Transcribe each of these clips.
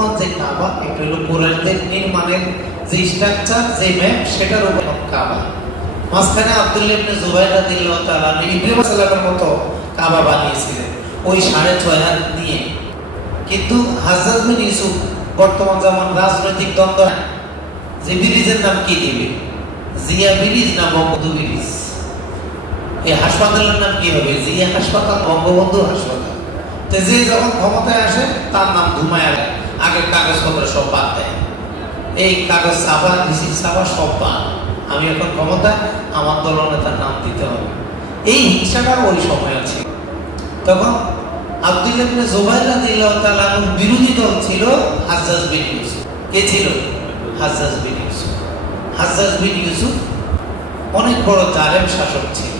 বর্তমান যে কাবা, এটা হলো কুরাইশদের নির্মাণের যে স্ট্রাকচার, যে ম্যাপ, সেটার উপর কাবা। মাঝখানে আব্দুল্লাহ ইবনে জুবাইর রাদিয়াল্লাহু তাআলা ইব্রাহিম সাল্লামের মতো কাবা বানিয়েছিলেন ওই 6.5 হাত নিয়ে। কিন্তু হাজ্জাজ বিন ইউসুফ বর্তমান যেমন রাজনৈতিক দ্বন্দ্ব, যে ব্রিজের নাম কি দিবে, জিয়া ব্রিজ না বঙ্গবন্ধু ব্রিজ, এই হাসপাতালের নাম কি হবে, জিয়া হাসপাতাল, বঙ্গবন্ধু হাসপাতাল। তো যে যখন ক্ষমতায় আসে তার নাম ধুমায় আগের কাগজপত্র সব বাদ দেয়, এই কাগজ ছাপা, রিসিট ছাপা সব বাদ, আমি এখন ক্ষমতায়, আমার দলনেতার নাম দিতে হবে। এই হিংসাটা ওই সময় আছে। তখন আব্দুল্লাহ ইবনে জুবাইর রাদিয়াল্লাহু তাআলা বিরোধী দল ছিল হাজ্জাজ বিন ইউসুফ। কে ছিল? হাজ্জাজ বিন ইউসুফ। হাজ্জাজ বিন ইউসুফ অনেক বড় জালেম শাসক ছিল।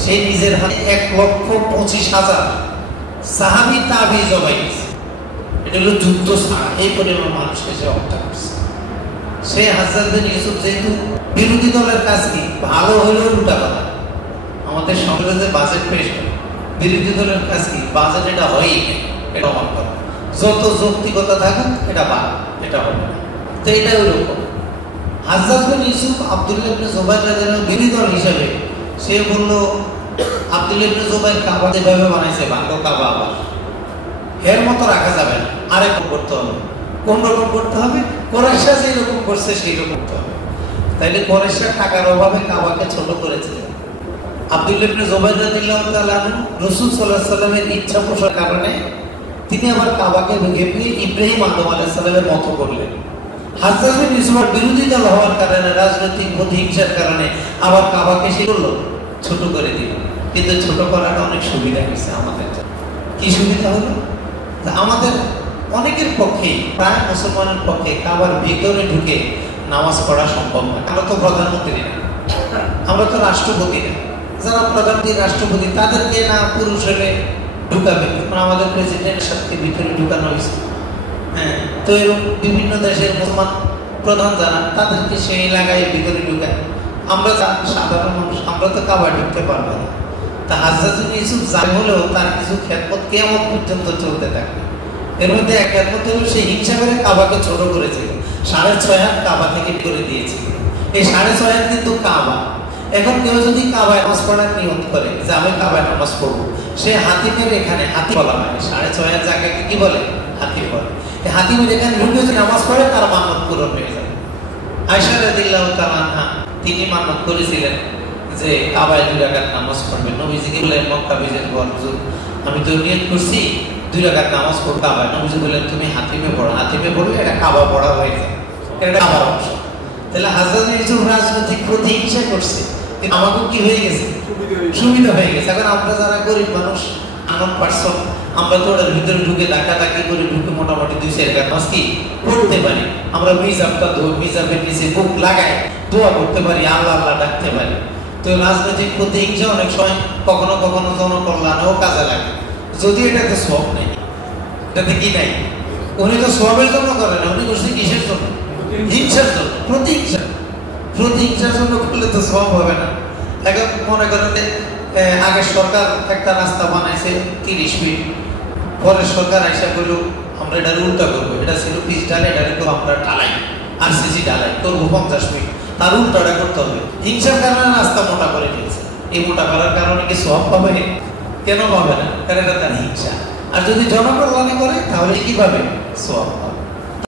সে নিজের হাতে 1,25,000 সাহাবী তাবি জবাই দিয়েছে। এটা হলো যুদ্ধ ছাড়া এই পরিমাণ মানুষকে সে হত্যা করছে। সে হাজ্জাজ বিন ইউসুফ যেহেতু বিরোধী দলের কাজ কি ভালো হলেও উল্টা কথা, আমাদের সংসদে বাজেট পেশ করে, বিরোধী দলের কাজ কি বাজেট এটা হয়ই না, এটা অমান করা, যত যৌক্তিকতা থাকুক এটা বাদ, এটা হবে না। তো এটা ওইরকম। হাজ্জাজ বিন ইউসুফ আব্দুল্লাহ ইবনে জুবাইর রাদিয়াল্লাহু বিরোধী দল হিসেবে সে বলল, আব্দুল্লাহ ইবনে জুবাইর কাবা যেভাবে বানাইছে ভাঙ্গো কাবা আবার এর মতো রাখা যাবে না, আরেক করতে হবে। কোন রকম করতে হবে? কুরাইশরা যেই রকম করছে সেই রকম করতে হবে। তাইলে কুরাইশরা টাকার অভাবে কাবাকে ছোট করেছে। আব্দুল্লাহ ইবনে জুবাইর রাদিয়াল্লাহু তাআলা রাসূল সাল্লাল্লাহু আলাইহি সাল্লামের ইচ্ছা পোষার কারণে তিনি আবার কাবাকে ভেঙে ইব্রাহিম আলাইহিস সালামের মতো করলেন। হাজ্জাজ বিন ইউসুফের বিরোধী দল হওয়ার কারণে, রাজনৈতিক প্রতিহিংসার কারণে আবার কাবাকে সে করলো ছোট করে দিল। কিন্তু ছোট করাটা অনেক সুবিধা হয়েছে আমাদের। কি সুবিধা হলো? আমাদের অনেকের পক্ষে, প্রায় মুসলমানের পক্ষে কাবার ভিতরে ঢুকে নামাজ পড়া সম্ভব না। আমরা তো প্রধানমন্ত্রী না, আমরা তো রাষ্ট্রপতি না। যারা প্রধানমন্ত্রী, রাষ্ট্রপতি, তাদেরকে না পুরুষ হলে ঢুকাবে, আমাদের প্রেসিডেন্টের সাথে ভিতরে ঢুকানো হয়েছে। হ্যাঁ, তো এরকম বিভিন্ন দেশের মুসলমান প্রধান যারা, তাদেরকে সেই এলাকায় ভিতরে ঢুকায়। আমরা সাধারণ মানুষ, আমরা তো কাবায় ঢুকতে পারবো না। তা হাজ্জাজ বিন ইউসুফ যাই হলেও তার কিছু খেদমত কিয়ামত পর্যন্ত চলতে থাকে। এর মধ্যে এক খেদমত হলো সে হিংসা করে কাবাকে ছোট করেছিল, 6.5 হাত কাবা থেকে করে দিয়েছিল। এই 6.5 হাত কিন্তু কাবা। এখন কেউ যদি কাবায় নামাজ পড়ার নিয়ত করে যে আমি কাবায় নামাজ পড়বো, সে হাতিমের এখানে, হাতি বলা হয় 6.5 হাত জায়গাকে কি বলে? হাতি বলে। হাতিমের এখানে ঢুকে যদি নামাজ পড়ে তার মান্নত পূরণ হয়ে যাবে। আয়েশা রাদিয়াল্লাহু তাআলা আনহা তিনি মান্নত করেছিলেন যে কাবায় 2 রাকাত নামাজ পড়বেন। নবীজিকে বললেন মক্কা বিজয়ের পর, হুজুর আমি তো নিয়ত করছি 2 রাকাত নামাজ পড়ব কাবায়। নবীজি বললেন তুমি হাতিমে পড়ো, হাতিমে পড়লে এটা কাবা পড়া হয়ে যায়, এটা কাবার অংশ। তাহলে হাজ্জাজ বিন ইউসুফ রাজনৈতিক প্রতিহিংসা করছে, কিন্তু আমাকেও কি হয়ে গেছে? সুবিধা হয়ে গেছে। এখন আমরা যারা গরিব মানুষ, আনন্দ পারছন, আমরা তো ওটার ভিতরে ঢুকে ডাকাডাকি করে ঢুকে মোটামুটি 2-4 রাকাত নামাজ কি পড়তে পারি। আমরা মিজাবের নিচে বুক লাগাই দোয়া করতে পারি, আল্লাহ আল্লাহ ডাকতে পারি। তো রাজনৈতিক প্রতিহিংসা অনেক সময় কখনো কখনো জনকল্যাণেও কাজে লাগে, যদি এটাতে সব নেই, এটাতে কি নাই। উনি তো সবের জন্য করে না, উনি করছে কিসের জন্য? হিংসার জন্য, প্রতিহিংসার জন্য করলে তো সব হবে না। এখন মনে করেন আগে সরকার একটা রাস্তা বানাইছে 30 ফিট, পরে সরকার আইসা করলো আমরা এটা উল্টা করবো, এটা ছিল পিচ ঢালাই, এটা কিন্তু আমরা ঢালাই RCC ঢালাই করবো 50 ফিট, তার উল্টাটা করতে হবে। হিংসার কারণে রাস্তা মোটা করে দিয়েছে। এই মোটা করার কারণে কি সব পাবে? কেন পাবে না? কারণ এটা তার হিংসা। আর যদি জনকল্যাণে করে তাহলে কি পাবে? সব পাবে।